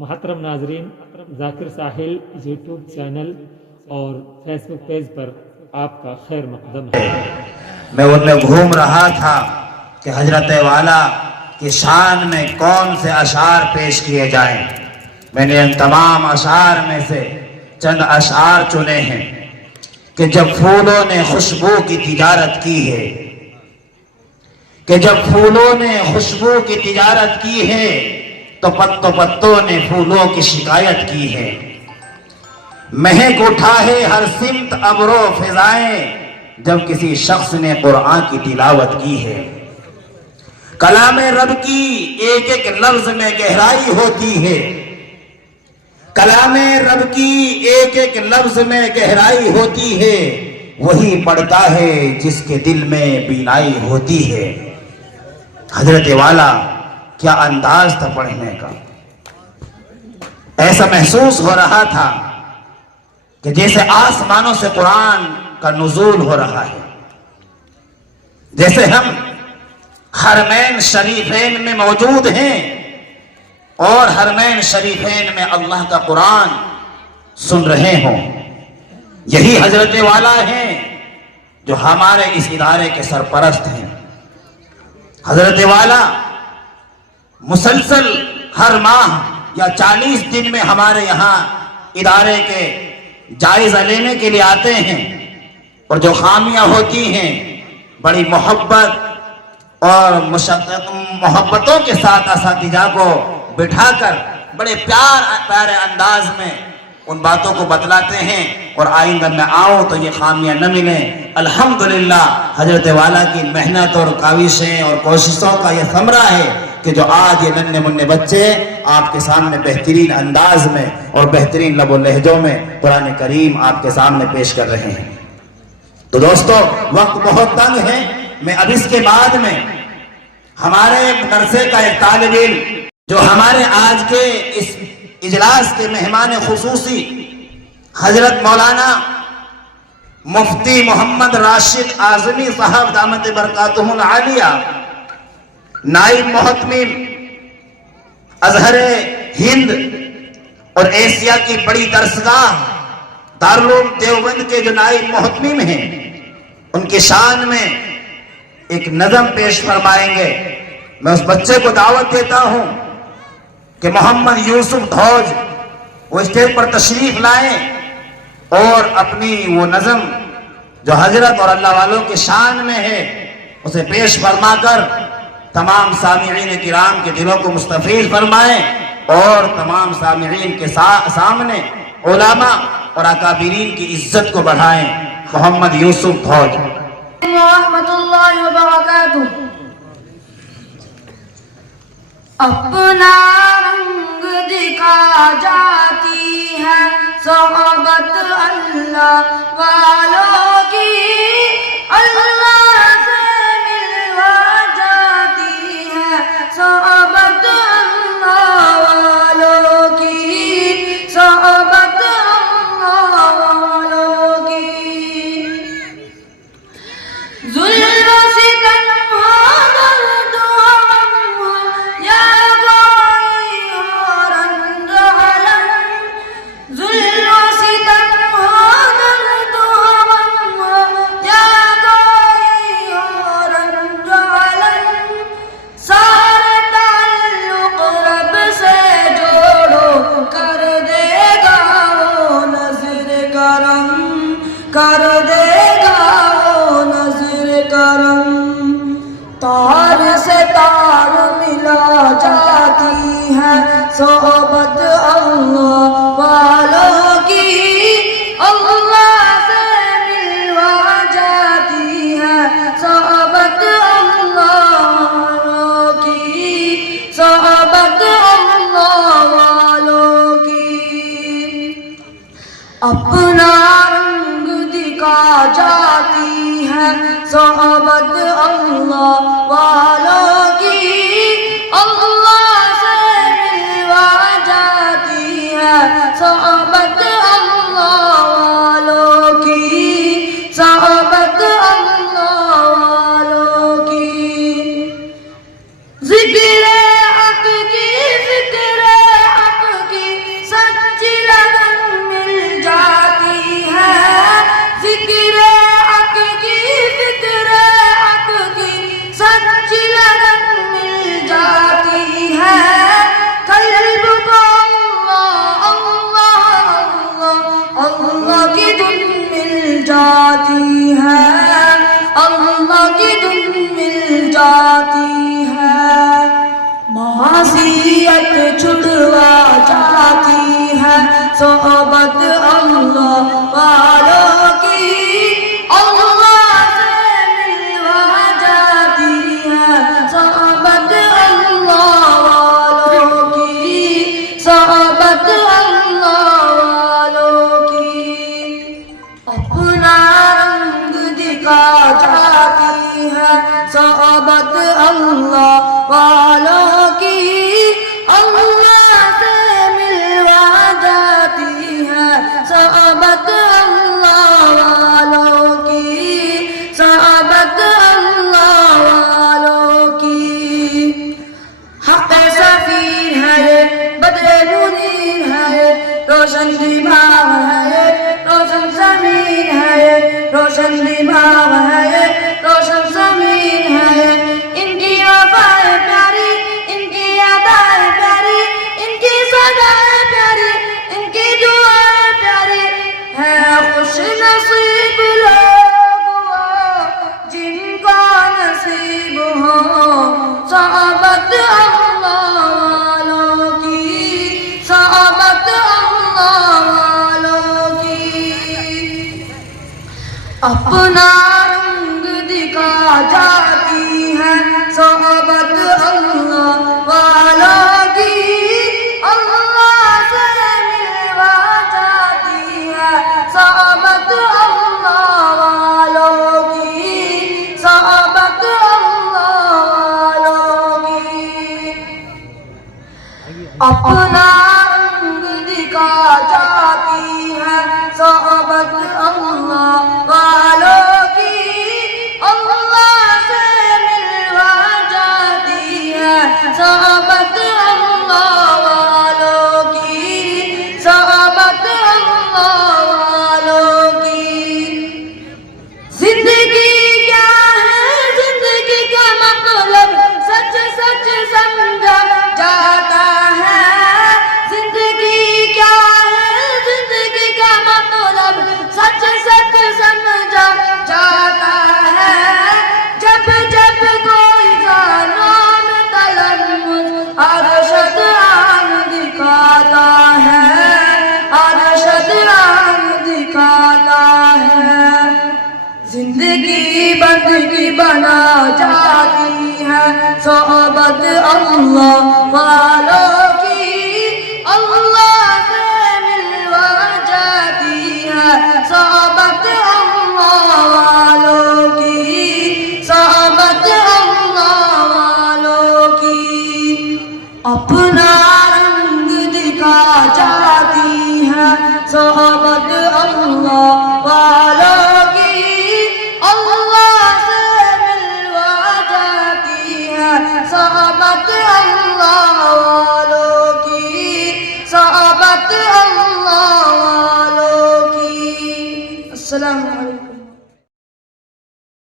محترم ناظرین، ذاکر ساحل YouTube channel اور فیس بک پیج پر آپ کا خیر مقدم ہے۔ میں ان میں گھوم رہا تھا کہ حضرت والا کی شان میں کون سے اشعار پیش کیے جائیں۔ میں نے ان تمام اشعار میں سے چند اشعار چنے ہیں کہ جب پھولوں نے خوشبو کی تجارت کی ہے، کہ جب پھولوں نے خوشبو کی تجارت کی ہے تو پتوں نے پھولوں کی شکایت کی ہے۔ مہک اٹھا ہے ہر سمت ابر و فضائیں جب کسی شخص نے قرآن کی تلاوت کی ہے۔ کلام رب کی ایک ایک لفظ میں گہرائی ہوتی ہے، کلام رب کی ایک ایک لفظ میں گہرائی ہوتی ہے، وہی پڑھتا ہے جس کے دل میں بینائی ہوتی ہے۔ حضرت والا کیا انداز تھا پڑھنے کا، ایسا محسوس ہو رہا تھا کہ جیسے آسمانوں سے قرآن کا نزول ہو رہا ہے، جیسے ہم حرمین شریفین میں موجود ہیں اور حرمین شریفین میں اللہ کا قرآن سن رہے ہوں۔ یہی حضرت والا ہیں جو ہمارے اس ادارے کے سرپرست ہیں۔ حضرت والا مسلسل ہر ماہ یا 40 دن میں ہمارے یہاں ادارے کے جائزہ لینے کے لیے آتے ہیں، اور جو خامیاں ہوتی ہیں بڑی محبت اور محبتوں کے ساتھ اساتذہ کو بٹھا کر بڑے پیارے انداز میں ان باتوں کو بتلاتے ہیں، اور آئندہ میں آؤں تو یہ خامیاں نہ ملیں۔ الحمدللہ حضرت والا کی محنت اور کاوشیں اور کوششوں کا یہ ثمرہ ہے کہ جو آج یہ ننھے منھے بچے آپ کے سامنے بہترین انداز میں اور بہترین لب و لہجوں میں قرآن کریم آپ کے سامنے پیش کر رہے ہیں۔ تو دوستو، وقت بہت تنگ ہے، میں اب اس کے بعد میں ہمارے مدرسے کا ایک طالب علم جو ہمارے آج کے اس اجلاس کے مہمان خصوصی حضرت مولانا مفتی محمد راشد اعظمی صاحب دامت برکاتہ العالیہ، نائب محتمم ازہر ہند اور ایشیا کی بڑی درسگاہ دارالعلوم دیوبند کے جو نائب محتمم ہیں، ان کی شان میں ایک نظم پیش فرمائیں گے۔ میں اس بچے کو دعوت دیتا ہوں کہ محمد یوسف دھوج وہ اسٹیج پر تشریف لائیں اور اپنی وہ نظم جو حضرت اور اللہ والوں کی شان میں ہے اسے پیش فرما کر تمام سامعین کرام کے دلوں کو مستفیض فرمائیں، اور تمام سامعین کے سامنے علماء اور اکابرین کی عزت کو بڑھائیں۔ محمد یوسف دھوج۔ ورحمۃ اللہ وبرکاتہ۔ اپنا رنگ دکھا جاتی ہے صحبت اللہ والوں کی، اللہ سے ملوا جاتی ہے صحبت اللہ والوں کی، صحبت اللہ والوں کی۔ ظلم و ستم ہو، درد و غم ہو، یا کوئی ہو رنج و الم، ظلم و ستم ہو، درد و غم ہو، یا کوئی ہو رنج و الم، سارے تعلق رب سے جوڑو، کر دے گا وہ نظر کرم، کر دے گا وہ نظر کرم۔ تار سے تار ملا جاتی ہے صحبت اللہ والوں کی، اللہ سے ملوا جاتی ہے صحبت اللہ والوں کی، صحبت اللہ والوں کی۔ اپنا رنگ دکھا جاتی ہے صحبت اللہ والوں کی، اللہ سے ملوا جاتی ہے صحبت اللہ والوں کی، صحبت اللہ والوں کی۔ ذکر حق کی، ذکر حق کی، جاتی ہے، معصیت چھڑوا جاتی ہے، صحبت اللہ والوں کی اللہ سے ملوا جاتی ہے، صحبت اللہ والوں کی، صحبت اللہ والوں کی، اپنا رنگ دکھا جاتی ہے، صحبت اللہ والوں کی اللہ سے ملوا جاتی ہے، صحبت اللہ والوں کی، صحبت اللہ والوں کی، حق سفیر ہے، بدر منیر ہے، روشن دماغ ہے، روشن زمین ہے، روشن دماغ ہے، روشن زمین ہے، ان کی وفائیں پیاری، ان کی ادائیں پیاری، ان کی صدائیں پیاری، ان کی دعائیں پیاری ہے، خوش نصیب لوگ وہ جن کو نصیب ہو صحبت اللہ والوں کی، صحبت اللہ والوں کی، اپنا رنگ دکھا جاتی ہے، صحبت اللہ والوں کی اللہ سے ملوا جاتی ہے، صحبت اللہ والوں کی، صحبت اللہ والوں کی، اپنا رنگ دکھا جاتی ہے، صحبت اللہ والوں کی اللہ سے ملوا جاتی ہے، صحبت اللہ والوں کی، صحبت اللہ والوں کی، زندگی کیا ہے، زندگی کا مطلب سچ سچ سمجھا جاتا ہے، زندگی کیا ہے، زندگی کا مطلب سچ سچ سمجھا جاتا ہے، جب جب کوئی جانوں میں تلمس ارشد آن دکھاتا ہے، ارشد آن دکھاتا ہے، زندگی بندگی بنا جاتی ہے، صحبت اللہ والوں کی اللہ سے ملوا جاتی ہے، صحبت اللہ والوں کی، صحبت اللہ والوں کی، اپنا رنگ دکھا جاتی